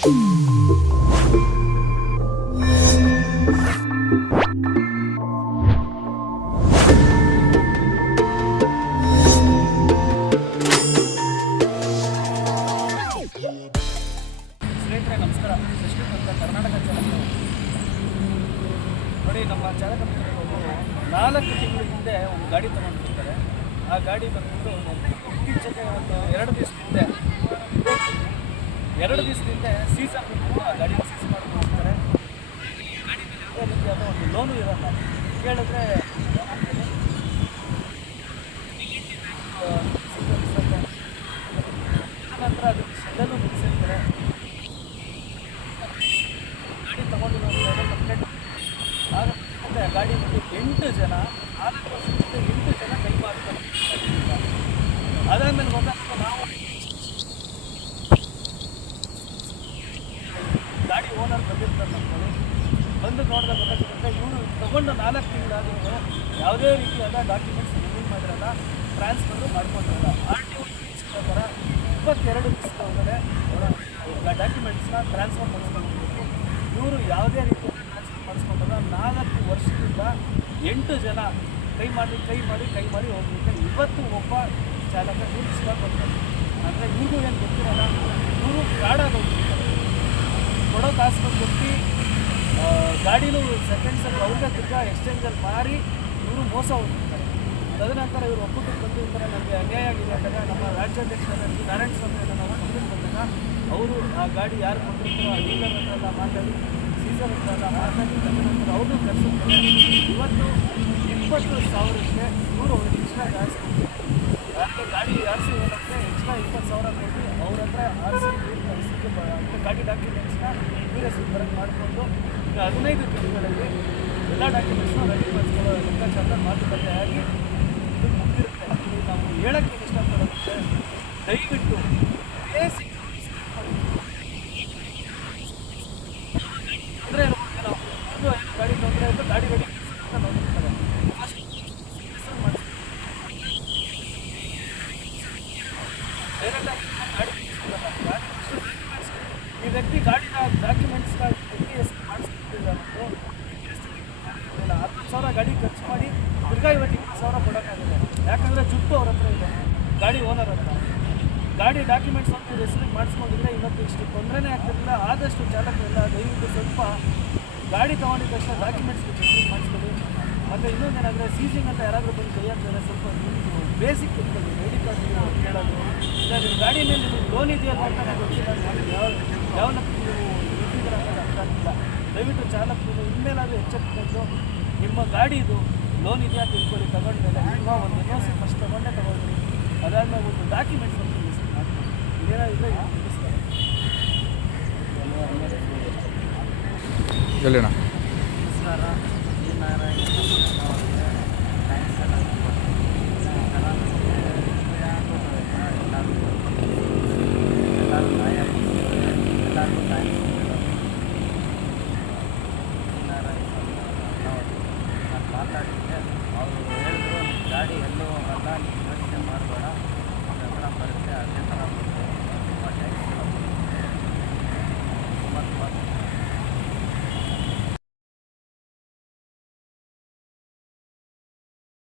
ಸ್ನೇಹಿತರೆ ನಮಸ್ಕಾರ. ಸೃಷ್ಟಿತ್ ಅಂತ ಕರ್ನಾಟಕ ಚಾಲಕರು ನೋಡಿ. ನಮ್ಮ ಚಾಲಕ ಮಿತ್ರರು 4 ತಿಂಗಳ ಹಿಂದೆ ಒಂದು ಗಾಡಿ ತೊಗೊಂಡಿರ್ತಾರೆ. ಆ ಗಾಡಿ ಬಂದ್ಬಿಟ್ಟು ಇತ್ತೀಚೆಗೆ ಒಂದು 2 ದಿವಸದಿಂದ ಸೀಸನ್ ಬಂದ್ಬಿಟ್ಟು ಆ ಗಾಡಿನ ಸೀಸ್ ಮಾಡ್ಕೊಂಡು ಹೋಗ್ತಾರೆ. ಗಾಡಿ ಮೇಲೆ ಯಾವುದೇ ರೀತಿ ಅದು ಒಂದು ಲೋನು ಇರೋಲ್ಲ. ಕೇಳಿದ್ರೆ ನಂತರ ಅದಕ್ಕೆ ಶೆಡ್ಡಲ್ಲೂ ನಿಲ್ಲಿಸಿರ್ತಾರೆ. ಗಾಡಿ ತೊಗೊಂಡಿರೋ ಕಂಪ್ಲೇಂಟ್ ಆಗುತ್ತೆ. ಗಾಡಿ ಬಂದು 8 ಜನ 4 ವರ್ಷದಿಂದ 8 ಜನ ಕೈ ಮಾಡ್ತಾರೆ. ಅದಾದ್ಮೇಲೆ ಗೊತ್ತಾಗ್ತದೆ ನಾವು ಗಾಡಿ ಓನರ್ ಬಂದಿರ್ತಾರೆ. ನಮ್ಮಗಳು ಬಂದು ನೋಡಿದಾಗ ಗೊತ್ತಾಗ್ತದೆ ಇವರು ತೊಗೊಂಡು 4 ತಿಂಗಳಾದರೂ ಯಾವುದೇ ರೀತಿಯಾದ ಡಾಕ್ಯುಮೆಂಟ್ಸ್ ರಿಲೀಸ್ ಮಾಡಿರಲ್ಲ, ಟ್ರಾನ್ಸ್ಫರು ಮಾಡ್ಕೊಂಡಿರಲ್ಲ. RTO ಪ್ರಕಾರ 22 ದಿವಸದ ಒಳಗಡೆ ಡಾಕ್ಯುಮೆಂಟ್ಸ್ನ ಟ್ರಾನ್ಸ್ಫರ್ ಮಾಡಿಸ್ಕೊಳ್ಬೇಕು. ಇವರು ಯಾವುದೇ ರೀತಿಯ ಟ್ರಾನ್ಸ್ಫರ್ ಮಾಡಿಸ್ಕೊಂಡಾಗ 4 ವರ್ಷದಿಂದ 8 ಜನ ಕೈ ಮಾಡಿ ಹೋಗ್ಬಿಟ್ಟು ಇವತ್ತು ಒಬ್ಬ ಚಾಲಕ ನಿಲ್ಲಿಸ್ಕೊಂಡು ಬರ್ತಾರೆ. ಅಂದರೆ ಇವ್ರಿಗೂ ಏನು ಗೊತ್ತಿರಲ್ಲ, ಇವರು ಫ್ರಾಡಾಗಿ ಹೋಗ್ಬಿಡ್ತಾರೆ. ಕೊಡೋ ಕಾಸು ಕೊಟ್ಟು ಗಾಡಿನೂ ಸೆಕೆಂಡ್ಸಲ್ಲಿ ಅವ್ರಿಗೆ ತಿರ್ಗಾ ಎಕ್ಸ್ಚೇಂಜಲ್ಲಿ ಮಾರಿ ಇವರು ಮೋಸ ಹೋಗ್ಬಿಡ್ತಾರೆ. ತದನಂತರ ಇವರು ಒಬ್ಬಟ್ಟು ಬಂದು ಈ ಥರ ನನಗೆ ಅನ್ಯಾಯ ಆಗಿದೆ ಅಂದಾಗ ನಮ್ಮ ರಾಜ್ಯಾಧ್ಯಕ್ಷರಾಗಿ ನಾರಾಯಣ ಸ್ವಾಮಿ ನಾವು ಕಂಪ್ಲೇಂಟ್ ಬಂದಾಗ ಅವರು ಆ ಗಾಡಿ ಯಾರು ಕೊಟ್ಟಿರ್ತಾರೋ ಆ ಡೀಲರ್ ಹತ್ರ ಎಲ್ಲ ಮಾತಾಡಿ ಸೀಸರ್ ಹತ್ರ ಎಲ್ಲ ಮಾತಾಡಿ ತದನಂತರ ಅವ್ರನ್ನೂ ಕರೆಸಿರ್ತಾರೆ. ಇವತ್ತು 20,000ಕ್ಕೆ ಇವರು ಅವ್ರಿಗೆ ಎಕ್ಸ್ಟ್ರಾ ಜಾಸ್ತಿ ಗಾಡಿ ಆರಿಸಿ ಹೋಗೋಕ್ಕೆ ಎಕ್ಸ್ಟ್ರಾ 20,000 ಕೊಟ್ಟು ಅವ್ರ ಹತ್ರ ಆರಿಸಿ ಗಾಡಿ ಡಾಕ್ಯುಮೆಂಟ್ಸ್ನ ಇವರೇ ಬರೋಕ್ಕೆ ಮಾಡಿಕೊಂಡು ಈಗ 15 ದಿನಗಳಲ್ಲಿ ಎಲ್ಲ ಡಾಕ್ಯುಮೆಂಟ್ಸ್ನ ರೆಡಿ ಮಾಡಿಸ್ಕೊಳ್ಳೋ ಲೆಕ್ಕಾಚಾರ ಮಾತುಕತೆ ಆಗಿ ಇದು ಮುಗಿರುತ್ತೆ. ನಾವು ಹೇಳೋಕ್ಕೆ ಇಷ್ಟಪಡೋಕ್ಕೆ ದಯವಿಟ್ಟು ಬೇಸಿಕ್ ತೊಂದರೆ ಇರ್ಬೋದು. ನಾವು ಗಾಡಿ ತೊಂದರೆ ಆಯಿತು, ಗಾಡಿ ರೆಡಿ ಅಂತ ನೋಡಿರ್ತಾರೆ. ಡೈರೆಕ್ಟಾಗಿ ಗಾಡಿ ಈ ವ್ಯಕ್ತಿ ಗಾಡಿನ ಡಾಕ್ಯುಮೆಂಟ್ಸ್ನ ಮಾಡಿಸ್ಕೊಟ್ಟಿಲ್ಲ. 60,000 ಗಾಡಿ ಖರ್ಚು ಮಾಡಿ ತಿರ್ಗಾ ಇವತ್ತು 20,000 ಕೊಡೋಕ್ಕಾಗಿದೆ. ಯಾಕಂದರೆ ಜುಟ್ಟು ಅವ್ರ ಹತ್ರ ಇದೆ, ಗಾಡಿ ಓನರ್ ಹತ್ರ. ಗಾಡಿ ಡಾಕ್ಯುಮೆಂಟ್ಸ್ ಅಂತ ಹೆಸರಿಗೆ ಮಾಡಿಸ್ಕೊಂಡಿದ್ರೆ ಇವತ್ತು ಇಷ್ಟು ತೊಂದರೆನೇ ಆಗ್ತಿರಲಿಲ್ಲ. ಆದಷ್ಟು ಚಾಲಕರೆಲ್ಲ ದಯವಿಟ್ಟು ಸ್ವಲ್ಪ ಗಾಡಿ ತೊಗೊಂಡಿದ್ದ ತಕ್ಷಣ ಡಾಕ್ಯುಮೆಂಟ್ಸ್ ಹೆಸರಿಗೆ ಮಾಡಿಸ್ಕೊಳ್ಳಿ. ಮತ್ತು ಇನ್ನೊಂದೇನಾದರೆ ಸೀಸಿಂಗ್ ಅಂತ ಯಾರಾದರೂ ಬಂದು ಕೈ ಹಾಕಿದ್ರೆ ಸ್ವಲ್ಪ ಬೇಸಿಕ್ ಇರ್ತದೆ. ಐ ಡಿ ಕಾರ್ಡ್ ಕೇಳೋದು, ಇಲ್ಲ ನಿಮ್ಮ ಗಾಡಿ ಮೇಲೆ ನಿಮಗೆ ಲೋನ್ ಇದೆಯಲ್ಲ ಅಂತ ನನಗೆ ಗೊತ್ತಿಲ್ಲ. ಯಾವ ನೀವು ಇಟ್ಟಿದ್ದೀರ ಅಂತ ಅರ್ಥ ಆಗ್ತಿಲ್ಲ. ದಯವಿಟ್ಟು ಚಾಲಕರು ಇನ್ಮೇಲಾದರೂ ಎಚ್ಚೆತ್ತುಕೊಂಡು ನಿಮ್ಮ ಗಾಡಿದು ಲೋನ್ ಇದೆಯಾ ತಿಳ್ಕೊಳ್ಳಿ. ತಗೊಂಡ್ಮೇಲೆ ನಿಮ್ಮ ಒಂದು NOC ಫಸ್ಟ್ ತಗೊಂಡೇ ತಗೊಳ್ಳಿ. ಅದಾದಮೇಲೆ ಒಂದು ಡಾಕ್ಯುಮೆಂಟ್ಸ್ ಒಂದು ರಿಲೀಸ್ ಮಾಡ್ತೀವಿ. ಇದೇನಾದರೆ ತಿಳಿಸ್ತಾರೆ. ನಮಸ್ಕಾರ. ನಾರಾಯಣ ಥ್ಯಾಂಕ್ಸ್ ಎಲ್ಲ ಎಲ್ಲರಿಗೂ ಥ್ಯಾಂಕ್ಸ್.